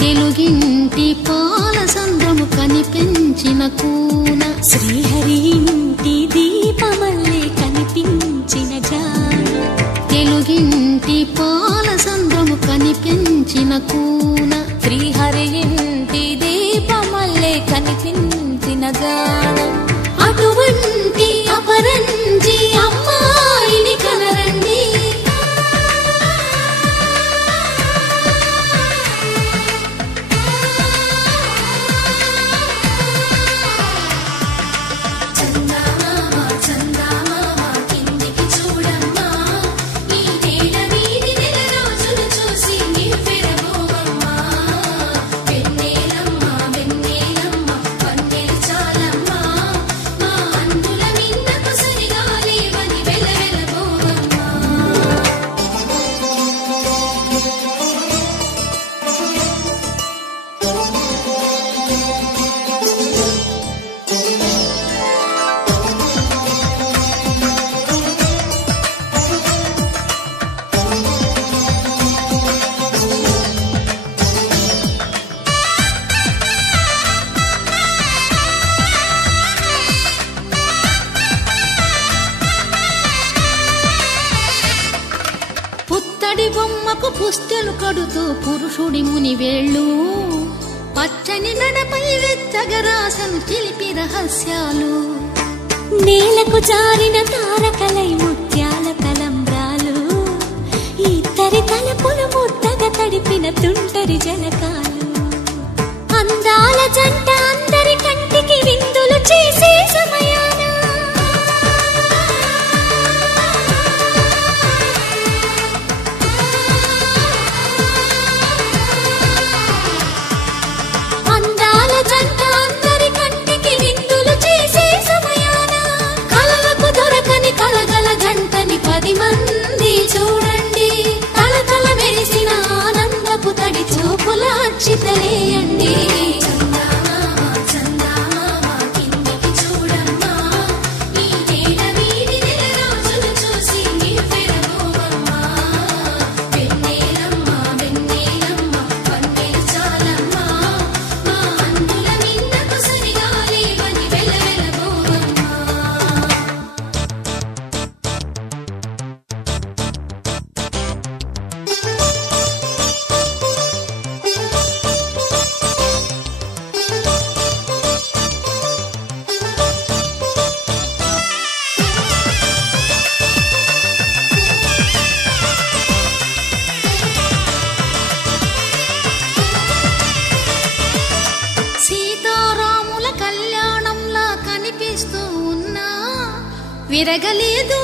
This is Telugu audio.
తెలుగింటి పాల సంద్రము కనిపించిన కూన, శ్రీహరి ఇంటి దీపమల్లే కనిపించిన జాడ, తెలుగింటి పాల సంద్రము కనిపించిన కూన, శ్రీహరి ఇంటి దీపమల్లే కనిపించిన జాడ. అటువంటి అపరంజి అమ్మాయిని కనరండి. పుత్తడి బొమ్మకు పుస్తెలు కడుతూ పురుషుడి ముని వేళ్ళు, పచ్చని నడపై వెచ్చగరాసను చిలిపి రహస్యాలు, నేలకు జారిన తారకలై ముత్యాల తలంబ్రాలు, ఇద్దరి తలపులు ముద్దగా తడిపిన తుంటరి జలకాలు, అందాల జంట అందరి కంటికి విందులు చేసే సమయాన పది మంది చూడండి, తలతల మెరిసిన ఆనందపు తడి చూపుల అక్షితలేయండి. సీతారాముల కళ్యాణంలా కనిపిస్తూ ఉన్నా విరగలేదు